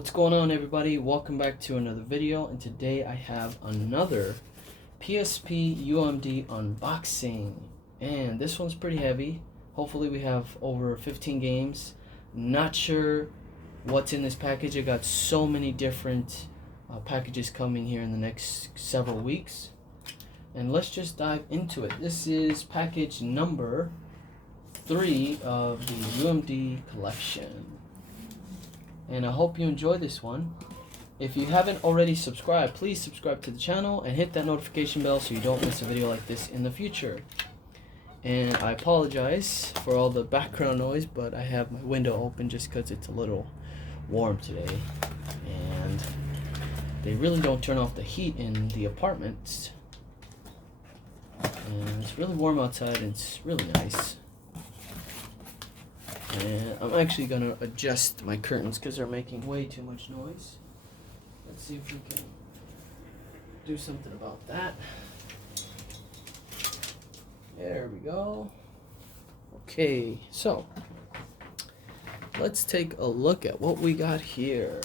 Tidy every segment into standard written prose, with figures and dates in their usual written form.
What's going on, everybody? Welcome back to another video, and today I have another PSP UMD unboxing, and this one's pretty heavy. Hopefully we have over 15 games. Not sure what's in this package. I got so many different packages coming here in the next several weeks, and let's just dive into it. This is package number 3 of the UMD collection, and I hope you enjoy this one. If you haven't already subscribed, please subscribe to the channel and hit that notification bell so you don't miss a video like this in the future. And I apologize for all the background noise, but I have my window open just because it's a little warm today, and they really don't turn off the heat in the apartments, and it's really warm outside and it's really nice. And I'm actually going to adjust my curtains because they're making way too much noise. Let's see if we can do something about that. There we go. Okay, so let's take a look at what we got here.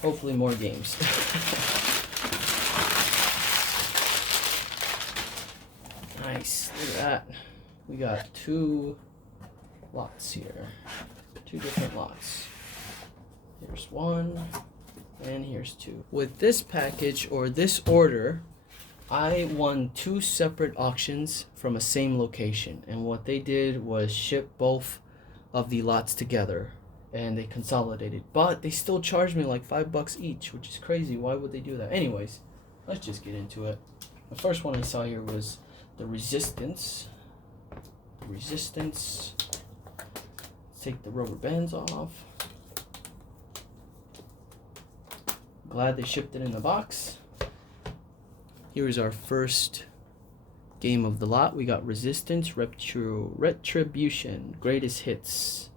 Hopefully more games. Nice, look at that. We got 2 lots here, 2 different lots. Here's 1, and here's 2. With this package, or this order, I won 2 separate auctions from a same location, and what they did was ship both of the lots together, and they consolidated, but they still charged me like $5 each, which is crazy. Why would they do that? Anyways, let's just get into it. The first one I saw here was the Resistance. Let's take the rubber bands off. Glad they shipped it in the box. Here's our first game of the lot. We got Resistance Retribution Greatest Hits,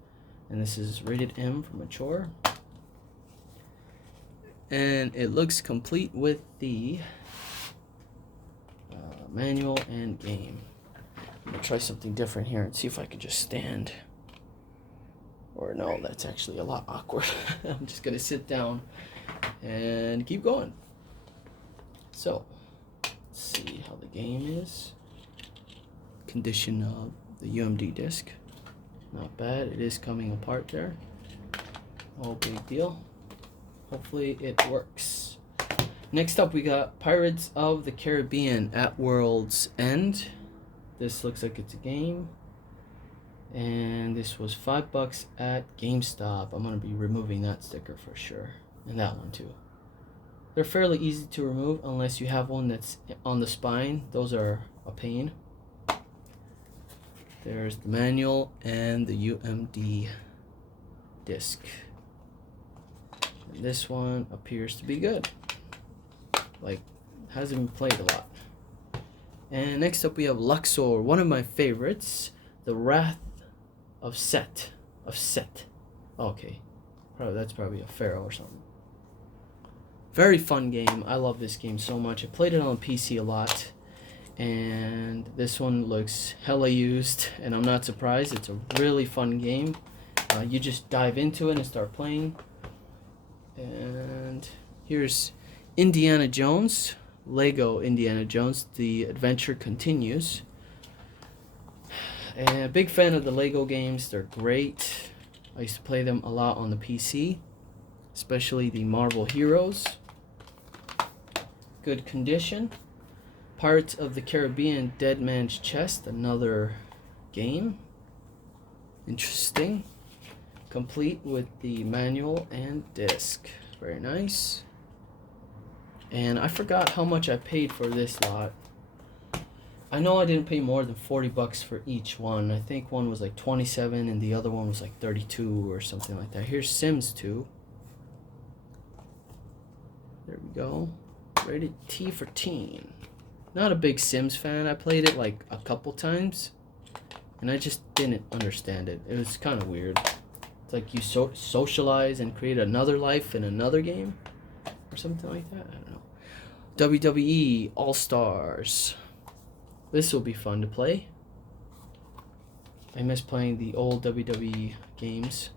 and this is rated M for mature, and it looks complete with the manual and game. I'm gonna try something different here and see if I can just stand. Or no, that's actually a lot awkward. I'm just gonna sit down and keep going. So, let's see how the game is. Condition of the UMD disc. Not bad. It is coming apart there. No big deal. Hopefully it works. Next up, we got Pirates of the Caribbean at World's End. This looks like it's a game, and this was $5 at GameStop. I'm going to be removing that sticker for sure, and that one too. They're fairly easy to remove unless you have one that's on the spine. Those are a pain. There's the manual and the UMD disc. And this one appears to be good. Like, hasn't been played a lot. And next up we have Luxor, one of my favorites, the Wrath of Set. Okay, that's probably a pharaoh or something. Very fun game. I love this game so much. I played it on PC a lot, and this one looks hella used, and I'm not surprised. It's a really fun game. You just dive into it and start playing. And here's Indiana Jones. Lego Indiana Jones, the adventure continues. And a big fan of the Lego games. They're great. I used to play them a lot on the PC, especially the Marvel Heroes. Good condition. Pirates of the Caribbean Dead Man's Chest, another game. Interesting. Complete with the manual and disc. Very nice. And I forgot how much I paid for this lot. I know I didn't pay more than $40 for each one. I think one was like 27 and the other one was like 32 or something like that. Here's Sims 2. There we go. Rated T for teen. Not a big Sims fan. I played it like a couple times, and I just didn't understand it. It was kind of weird. It's like you socialize and create another life in another game or something like that. I don't know. WWE All-Stars. This will be fun to play. I miss playing the old WWE games.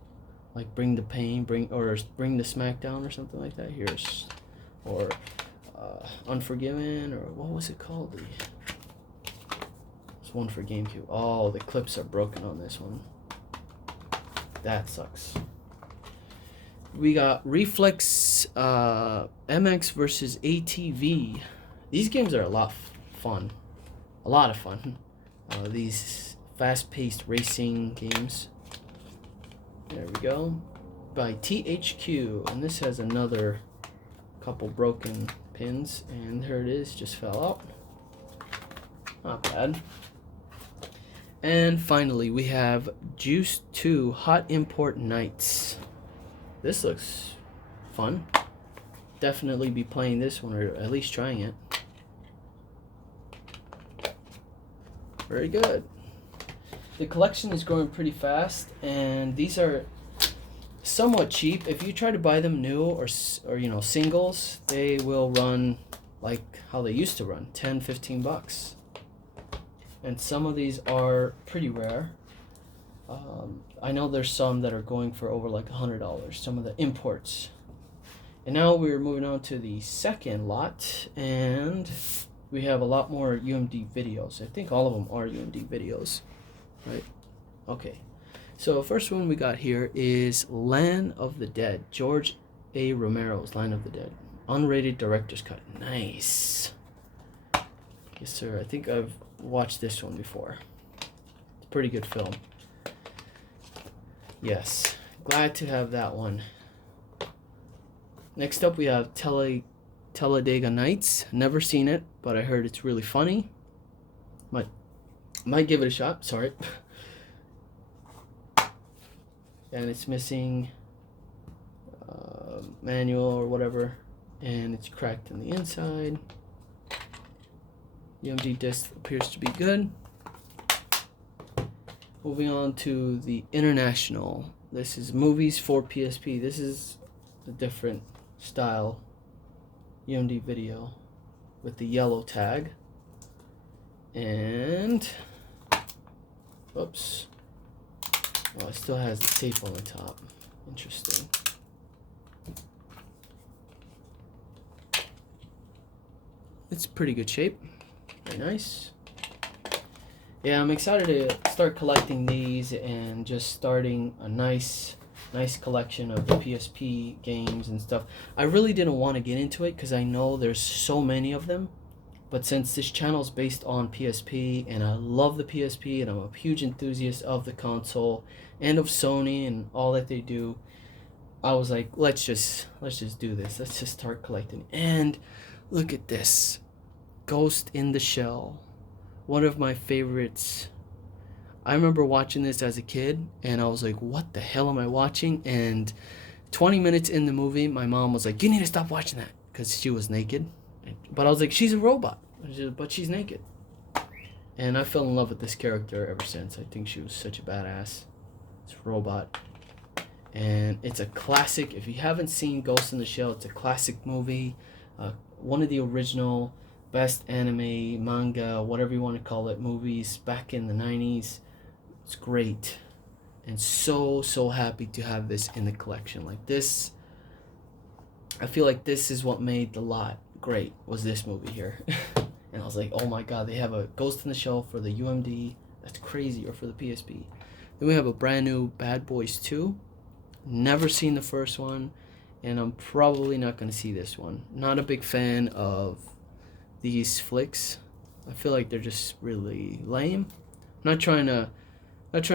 like Bring the Pain, Bring the Smackdown or something like that. Here's, or Unforgiven, or what was it called? It's one for GameCube. Oh, the clips are broken on this one. That sucks. We got Reflex MX versus ATV. These games are a lot of fun. A lot of fun. These fast-paced racing games. There we go. By THQ. And this has another couple broken pins. And there it is. Just fell out. Not bad. And finally, we have Juice 2 Hot Import Nights. This looks fun. Definitely be playing this one, or at least trying it. Very good. The collection is growing pretty fast, and these are somewhat cheap. If you try to buy them new or you know, singles, they will run like how they used to run, 10, 15 bucks. And some of these are pretty rare. I know there's some that are going for over like $100, some of the imports. And now we're moving on to the second lot, and we have a lot more UMD videos. I think all of them are UMD videos, right? Okay, so first one we got here is Land of the Dead, George A. Romero's Land of the Dead, unrated director's cut. Nice. Yes sir, I think I've watched this one before. It's a pretty good film. Yes, glad to have that one. Next up we have Talladega Nights. Never seen it, but I heard it's really funny. Might give it a shot. Sorry. And it's missing manual or whatever, and it's cracked on the inside. UMD disc appears to be good. Moving on to the International. This is Movies for PSP. This is a different style UMD video with the yellow tag. And oops. Well, it still has the tape on the top. Interesting. It's pretty good shape. Very nice. Yeah, I'm excited to start collecting these and just starting a nice collection of the PSP games and stuff. I really didn't want to get into it because I know there's so many of them. But since this channel is based on PSP and I love the PSP and I'm a huge enthusiast of the console and of Sony and all that they do, I was like, let's just do this. Let's just start collecting. And look at this. Ghost in the Shell. One of my favorites. I remember watching this as a kid and I was like, what the hell am I watching? And 20 minutes in the movie, my mom was like, you need to stop watching that, because she was naked. But I was like, she's a robot, but she's naked. And I fell in love with this character ever since. I think she was such a badass. It's a robot. And it's a classic. If you haven't seen Ghost in the Shell, it's a classic movie. One of the original best anime, manga, whatever you want to call it, movies back in the 90s. It's great. And so happy to have this in the collection. Like this, I feel like this is what made the lot great, was this movie here. And I was like, oh my god, they have a Ghost in the Shell for the UMD. That's crazy. Or for the PSP. Then we have a brand new Bad Boys 2. Never seen the first one, and I'm probably not going to see this one. Not a big fan of these flicks. I feel like they're just really lame. I'm not trying to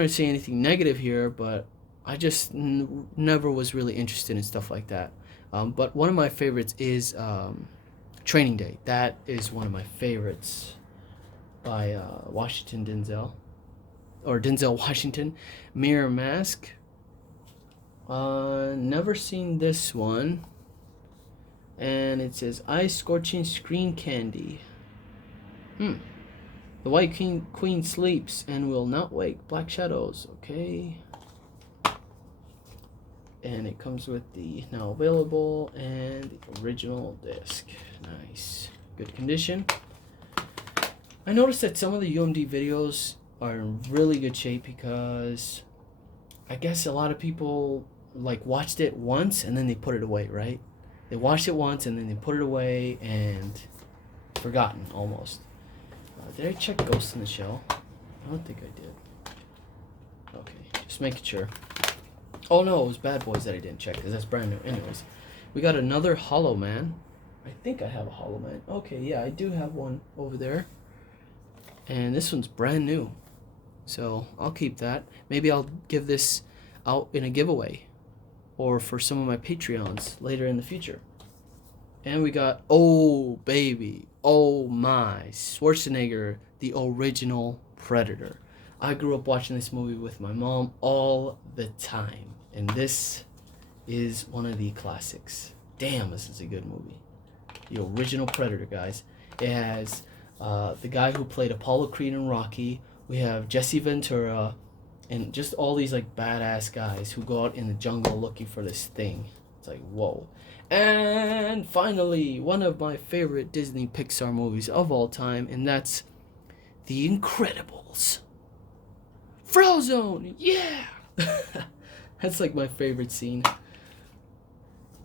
say anything negative here, but I just never was really interested in stuff like that. But one of my favorites is Training Day. That is one of my favorites by Washington Denzel, or Denzel Washington. Mirror Mask. Never seen this one. And it says Eye Scorching Screen Candy. The White Queen sleeps and will not wake. Black Shadows. Okay. And it comes with the now available and the original disc. Nice. Good condition. I noticed that some of the UMD videos are in really good shape because I guess a lot of people like watched it once and then they put it away, right? They watched it once and then they put it away and forgotten almost. Did I check Ghost in the Shell? I don't think I did. Okay, just making sure. Oh no, it was Bad Boys that I didn't check because that's brand new. Anyways, we got another Hollow Man. I think I have a Hollow Man. Okay, yeah, I do have one over there. And this one's brand new. So I'll keep that. Maybe I'll give this out in a giveaway or for some of my Patreons later in the future. And we got, oh baby, oh my, Schwarzenegger, the original Predator. I grew up watching this movie with my mom all the time. And this is one of the classics. Damn, this is a good movie. The original Predator, guys. It has the guy who played Apollo Creed in Rocky. We have Jesse Ventura. And just all these like badass guys who go out in the jungle looking for this thing. It's like, whoa. And finally, one of my favorite Disney Pixar movies of all time. And that's The Incredibles. Frozone, yeah! That's like my favorite scene.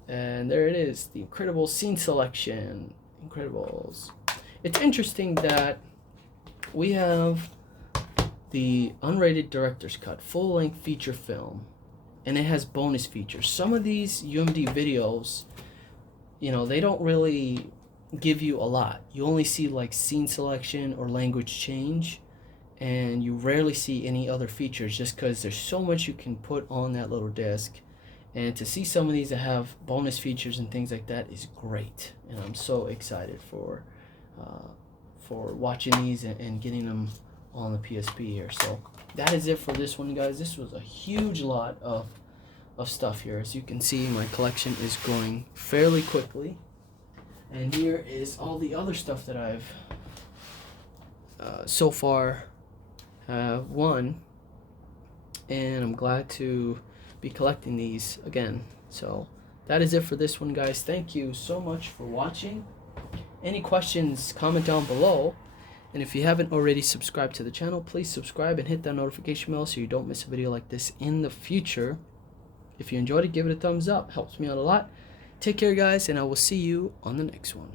And there it is, the Incredibles scene selection. Incredibles. It's interesting that we have the unrated director's cut, full-length feature film, and it has bonus features. Some of these UMD videos, you know, they don't really give you a lot. You only see like scene selection or language change, and you rarely see any other features just because there's so much you can put on that little disc. And to see some of these that have bonus features and things like that is great, and I'm so excited for watching these and getting them on the PSP here. So that is it for this one, guys. This was a huge lot of stuff here. As you can see, my collection is growing fairly quickly, and here is all the other stuff that I've so far won, and I'm glad to be collecting these again. So that is it for this one, guys. Thank you so much for watching. Any questions, comment down below. And if you haven't already subscribed to the channel, please subscribe and hit that notification bell so you don't miss a video like this in the future. If you enjoyed it, give it a thumbs up. Helps me out a lot. Take care, guys, and I will see you on the next one.